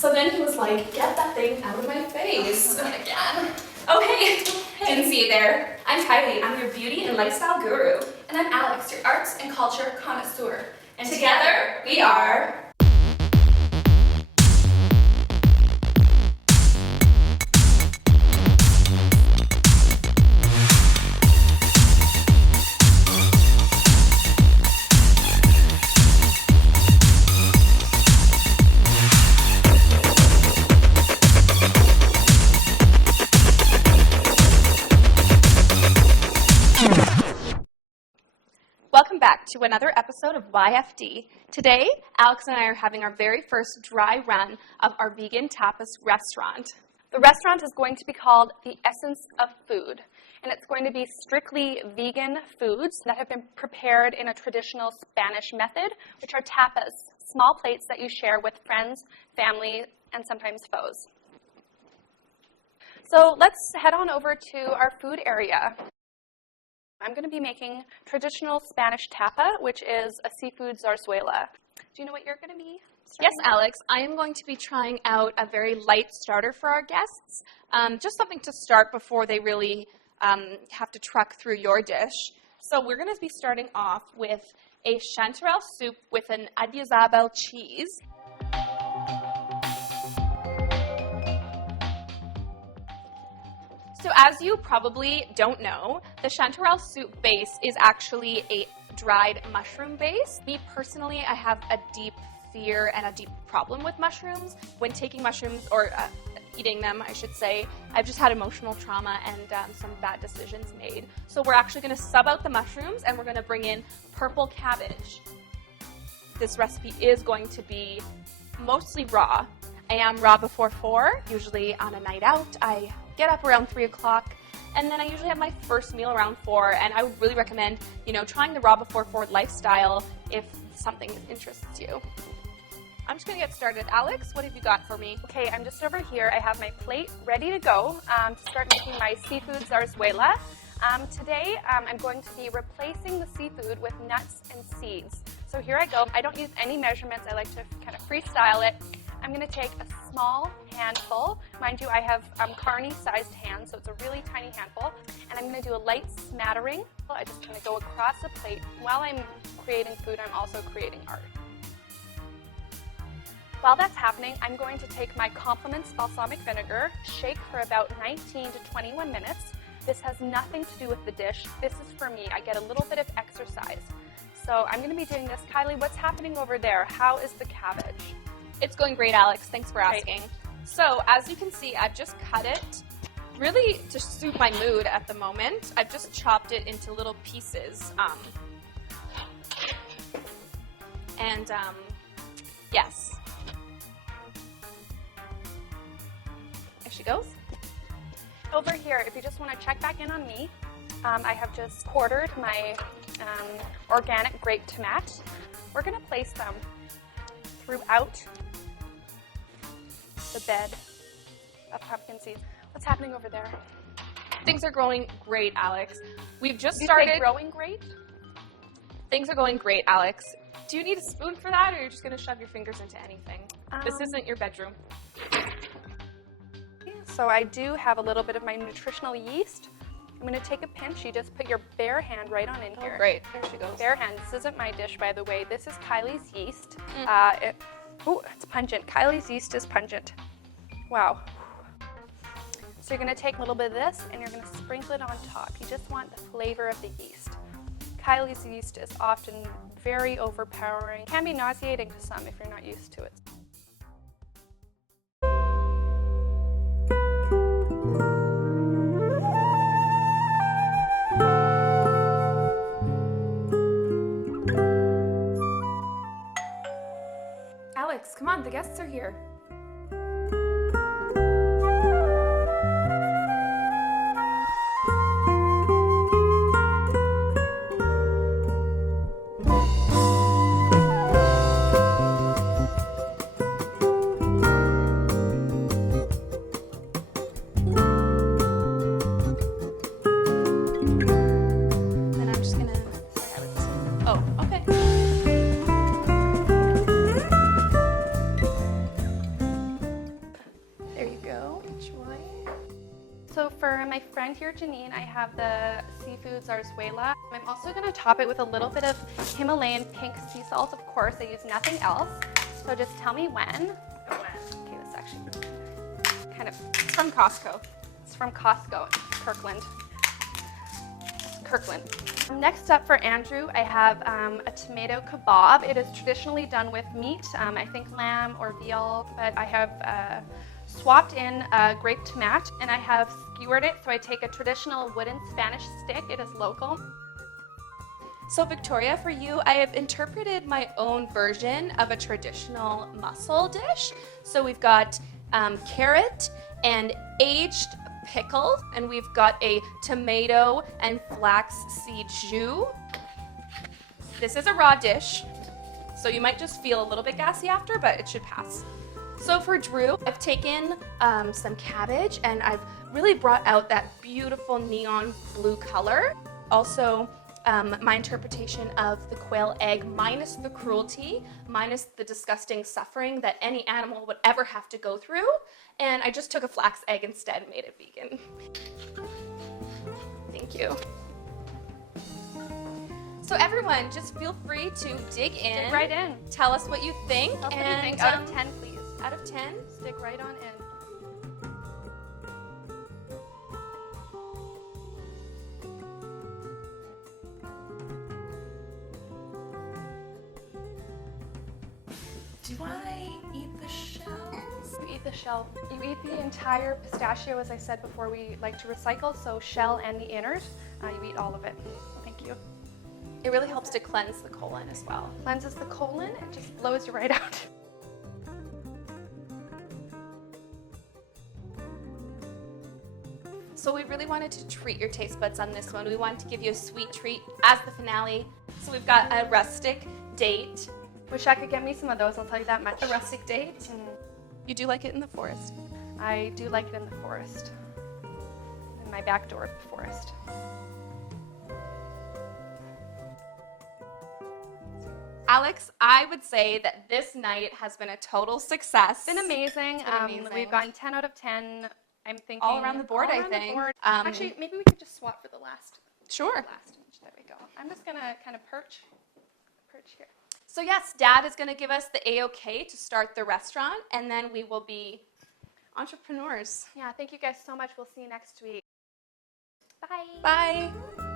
So then he was like, get that thing out of my face. Again. Okay, didn't see you there. I'm Kylie, I'm your beauty and lifestyle guru. And I'm Alex, your arts and culture connoisseur. And together we are... Welcome back to another episode of YFD. Today, Alex and I are having our very first dry run of our vegan tapas restaurant. The restaurant is going to be called The Essence of Food, and it's going to be strictly vegan foods that have been prepared in a traditional Spanish method, which are tapas, small plates that you share with friends, family, and sometimes foes. So let's head on over to our food area. I'm going to be making traditional Spanish tapa, which is a seafood zarzuela. Do you know what you're going to be starting? Yes, Alex. I am going to be trying out a very light starter for our guests, just something to start before they really have to truck through your dish. So we're going to be starting off with a chanterelle soup with an adiazabal cheese. So as you probably don't know, the chanterelle soup base is actually a dried mushroom base. Me personally, I have a deep fear and a deep problem with mushrooms. When taking mushrooms, or eating them, I should say, I've just had emotional trauma and some bad decisions made. So we're actually going to sub out the mushrooms and we're going to bring in purple cabbage. This recipe is going to be mostly raw. I am raw before 4, usually on a night out. I get up around 3 o'clock, and then I usually have my first meal around 4, and I would really recommend, trying the raw before 4 lifestyle if something interests you. I'm just going to get started. Alex, what have you got for me? Okay, I'm just over here. I have my plate ready to go to start making my seafood zarzuela. Today, I'm going to be replacing the seafood with nuts and seeds. So here I go. I don't use any measurements. I like to kind of freestyle it. I'm going to take a small handful. Mind you, I have carny-sized hands, so it's a really tiny handful. And I'm going to do a light smattering. I just kind of go across the plate. While I'm creating food, I'm also creating art. While that's happening, I'm going to take my Compliments balsamic vinegar, shake for about 19 to 21 minutes. This has nothing to do with the dish. This is for me. I get a little bit of exercise. So I'm going to be doing this. Kylie, what's happening over there? How is the cabbage? It's going great, Alex. Thanks for asking. So, as you can see, I've just cut it, really to suit my mood at the moment. I've just chopped it into little pieces. Yes. There she goes. Over here, if you just want to check back in on me, I have just quartered my organic grape tomatoes. We're going to place them throughout the bed of pumpkin seeds. What's happening over there? Things are going great, Alex. We've just Did you started. say growing great? Things are going great, Alex. Do you need a spoon for that, or you're just going to shove your fingers into anything? This isn't your bedroom. So I do have a little bit of my nutritional yeast. I'm going to take a pinch. You just put your bare hand right on in here. Oh, great. There she goes. Bare hand. This isn't my dish, by the way. This is Kylie's yeast. It's pungent. Kylie's yeast is pungent. Wow. So you're going to take a little bit of this and you're going to sprinkle it on top. You just want the flavor of the yeast. Kylie's yeast is often very overpowering. It can be nauseating to some if you're not used to it. Alex, come on, the guests are here. my friend here, Jeanine, I have the seafood zarzuela. I'm also going to top it with a little bit of Himalayan pink sea salt, of course. I use nothing else. So just tell me when. Okay, this actually kind of, It's from Costco. it's from Costco, Kirkland. Next up for Andrew, I have a tomato kebab. It is traditionally done with meat, I think lamb or veal, but I have swapped in grape tomato and I have skewered it. So I take a traditional wooden Spanish stick. It is local. So Victoria, for you, I have interpreted my own version of a traditional mussel dish. So we've got carrot and aged pickle, and we've got a tomato and flax seed jus. This is a raw dish, so you might just feel a little bit gassy after, but it should pass. So for Drew, I've taken some cabbage and I've really brought out that beautiful neon blue color. Also, my interpretation of the quail egg minus the cruelty, minus the disgusting suffering that any animal would ever have to go through. And I just took a flax egg instead and made it vegan. Thank you. So everyone, just feel free to dig in. Dig right in. Tell us what you think. Tell us what you think. Out of 10, please. Out of 10? Stick right on in. Do I eat the shells? You eat the shell. You eat the entire pistachio, as I said before, we like to recycle, so shell and the innard. You eat all of it. Thank you. It really helps to cleanse the colon as well. Cleanses the colon, it just blows you right out. So we really wanted to treat your taste buds on this one. We wanted to give you a sweet treat as the finale. So we've got a rustic date. Wish I could get me some of those, I'll tell you that much. A rustic date? You do like it in the forest? I do like it in the forest. In my back door forest. Alex, I would say that this night has been a total success. It's been amazing. amazing. We've gotten 10 out of 10. I'm thinking All around the board, all I around the think. board. Actually, maybe we could just swap for the last. Sure. There we go. I'm just gonna kind of perch here. So yes, Dad is going to give us the A-OK to start the restaurant, and then we will be entrepreneurs. Yeah, thank you guys so much. We'll see you next week. Bye. Bye.